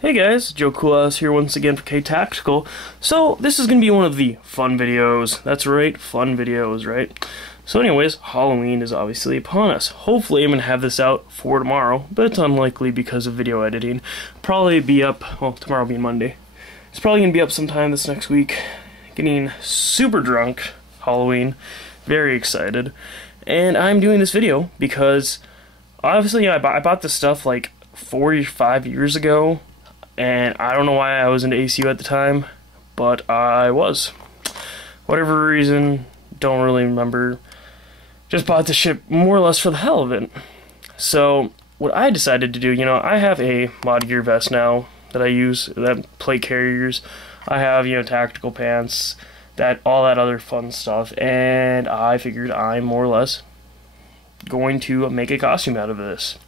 Hey guys, Joe Coolhouse here once again for K Tactical. So this is going to be one of the fun videos. That's right, fun videos, right? So anyways, Halloween is obviously upon us. Hopefully I'm going to have this out for tomorrow, but it's unlikely because of video editing. Probably be up, well, tomorrow being Monday. It's probably going to be up sometime this next week. Getting super drunk, Halloween, very excited. And I'm doing this video because obviously I bought this stuff like 45 years ago. And I don't know why I was into ACU at the time, but I was. Whatever reason, don't really remember. Just bought the ship more or less for the hell of it. So, what I decided to do, I have a mod gear vest now that I use, that plate carriers. I have, tactical pants, all that other fun stuff. And I figured I'm more or less going to make a costume out of this.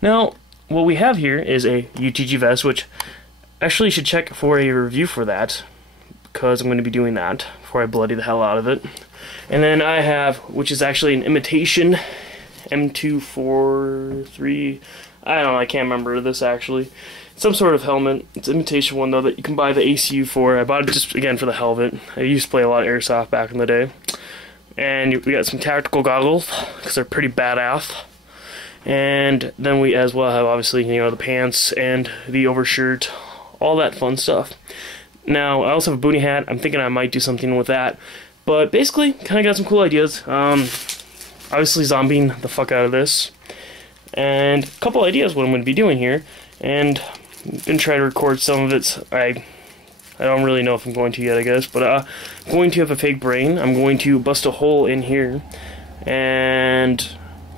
Now, what we have here is a UTG vest, which actually should check for a review for that, because I'm going to be doing that before I bloody the hell out of it. And then I have, which is actually an imitation M243, I don't know, I can't remember this actually. Some sort of helmet. It's an imitation one though that you can buy the ACU for. I bought it just again for the hell of it. I used to play a lot of airsoft back in the day. And we got some tactical goggles, because they're pretty badass. And then we as well have obviously, the pants and the overshirt, all that fun stuff. Now, I also have a booty hat. I'm thinking I might do something with that. But basically, kind of got some cool ideas. Obviously zombieing the fuck out of this. And a couple ideas what I'm going to be doing here. And I'm going to try to record some of it. I don't really know if I'm going to yet, I guess. But I'm going to have a fake brain. I'm going to bust a hole in here. And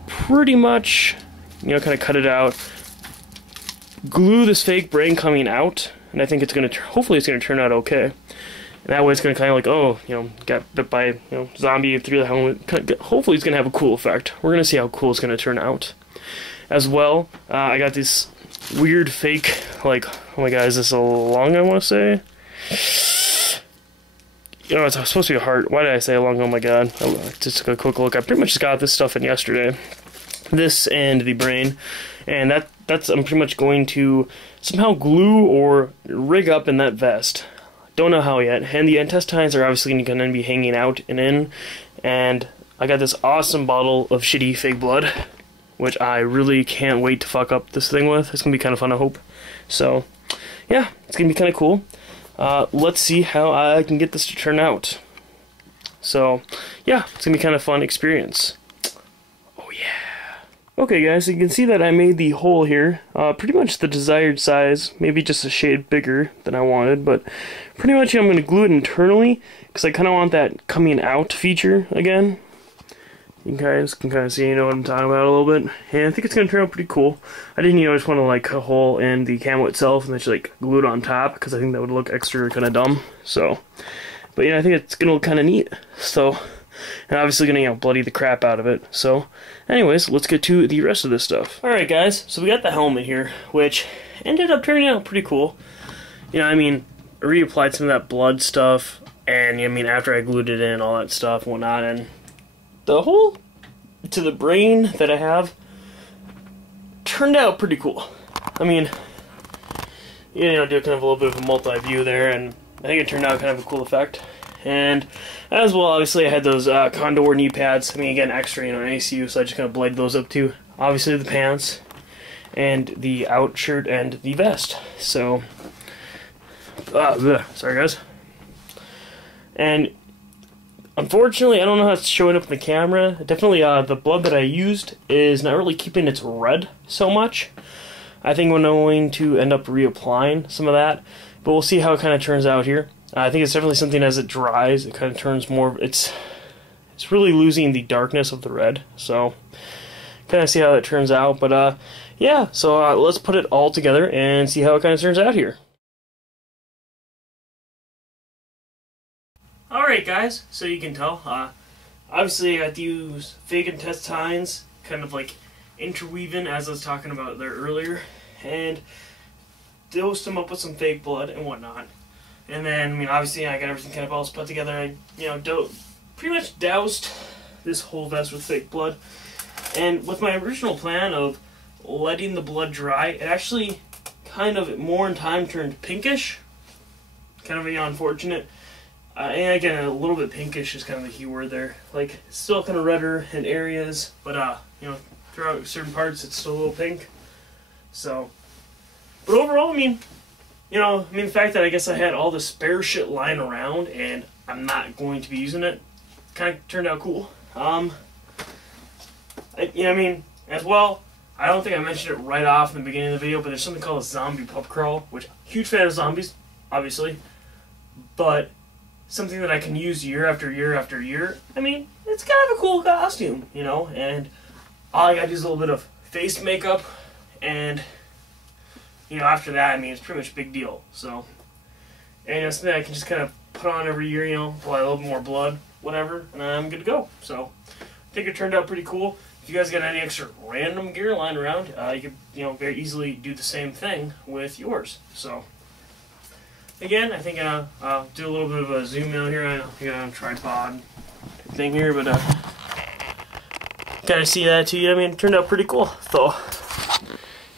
pretty much, kind of cut it out, glue this fake brain coming out, and I think it's going to, hopefully it's going to turn out okay. And that way it's going to kind of like, oh, got bit by, zombie through the helmet. Hopefully it's going to have a cool effect. We're going to see how cool it's going to turn out. As well, I got this weird fake, like, oh my god, is this a lung, I want to say? It's supposed to be a heart. Why did I say a lung? Oh my god. I just took a quick look. I pretty much just got this stuff in yesterday. This and the brain. And that's I'm pretty much going to somehow glue or rig up in that vest. Don't know how yet. And the intestines are obviously going to be hanging out and in. And I got this awesome bottle of shitty fake blood, which I really can't wait to fuck up this thing with. It's going to be kind of fun, I hope. So, yeah, it's going to be kind of cool. Let's see how I can get this to turn out. So, yeah, it's going to be kind of fun experience. Oh, yeah. Okay, guys, so you can see that I made the hole here pretty much the desired size, maybe just a shade bigger than I wanted, but pretty much I'm going to glue it internally, because I kind of want that coming out feature again. You guys can kind of see, what I'm talking about a little bit. And I think it's going to turn out pretty cool. I didn't, just want to, like, cut a hole in the camo itself and then just, like, glue it on top, because I think that would look extra kind of dumb. So, but, I think it's going to look kind of neat. So, and obviously going to, bloody the crap out of it. So, anyways, let's get to the rest of this stuff. Alright, guys, so we got the helmet here, which ended up turning out pretty cool. I reapplied some of that blood stuff, and, after I glued it in, all that stuff and whatnot, and the hole to the brain that I have turned out pretty cool. Do kind of a little bit of a multi-view there, and I think it turned out kind of a cool effect. And as well, obviously, I had those Condor knee pads. Again, extra, ACU, so I just kind of bladed those up too. Obviously, the pants, and the out shirt, and the vest. So, sorry, guys. And unfortunately, I don't know how it's showing up in the camera. Definitely, the blood that I used is not really keeping its red so much. I think I'm going to end up reapplying some of that, but we'll see how it kind of turns out here. I think it's definitely something as it dries, it kind of turns more, it's really losing the darkness of the red, so kind of see how it turns out, but yeah, so let's put it all together and see how it kind of turns out here. Alright guys, so you can tell, obviously I got to use fake intestines, kind of like interweaving as I was talking about there earlier, and dosed them up with some fake blood and whatnot. And then, obviously I got everything kind of all put together. I, pretty much doused this whole vest with fake blood. And with my original plan of letting the blood dry, it actually kind of more in time turned pinkish. Kind of unfortunate. And again, a little bit pinkish is kind of the key word there. Like, still kind of redder in areas, but you know, throughout certain parts it's still a little pink. So, but overall, I mean, you know, the fact that I guess I had all the spare shit lying around and I'm not going to be using it, kind of turned out cool. As well, I don't think I mentioned it right off in the beginning of the video, but there's something called a zombie pub crawl, which, huge fan of zombies, obviously, but something that I can use year after year after year. I mean, it's kind of a cool costume, you know, and all I gotta do is a little bit of face makeup, and, you know, after that, I mean, it's pretty much a big deal, so, and it's something I can just kind of put on every year, you know, apply a little bit more blood, whatever, and I'm good to go. So, I think it turned out pretty cool. If you guys got any extra random gear lying around, you could, you know, very easily do the same thing with yours. So, again, I think I'll do a little bit of a zoom out here. I got a tripod thing here, but kind of see that too. I mean, it turned out pretty cool, though.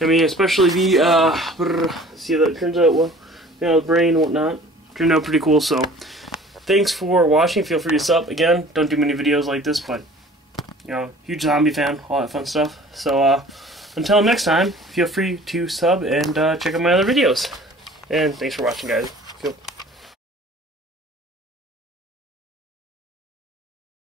I mean, especially the see how that turns out well. You know, the brain and whatnot turned out pretty cool. So, thanks for watching. Feel free to sub. Again, don't do many videos like this, but you know, huge zombie fan, all that fun stuff. So, until next time, feel free to sub and check out my other videos. And thanks for watching, guys.